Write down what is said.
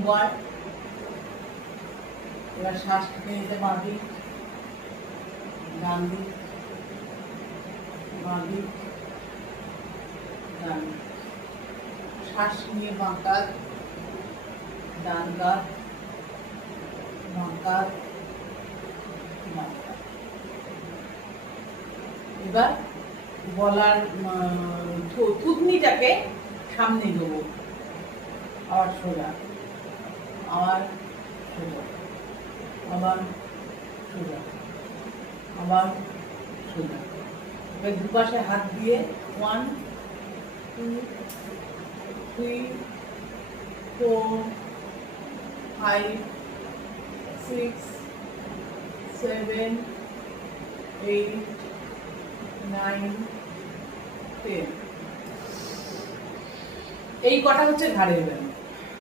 দুবার। এবার শ্বাস টেনে নিতে বাঁ দিক, ডান দিক, বাঁ দিক, ডান দিক। শ্বাস নিয়ে বাঁ কাঁধ, ডান কাঁধ, বাঁ কাঁধ, বাঁ কাঁধ। এবার গলার থুতনিটাকে সামনে দেবো, আবার সোজা, আবার সোজা, আবার সোজা, আবার সোজা। এবার দুপাশে হাত দিয়ে 1 2 3 4 5 6 7 8 9 10। এই কটা হচ্ছে ঘাড়ের ব্যায়াম।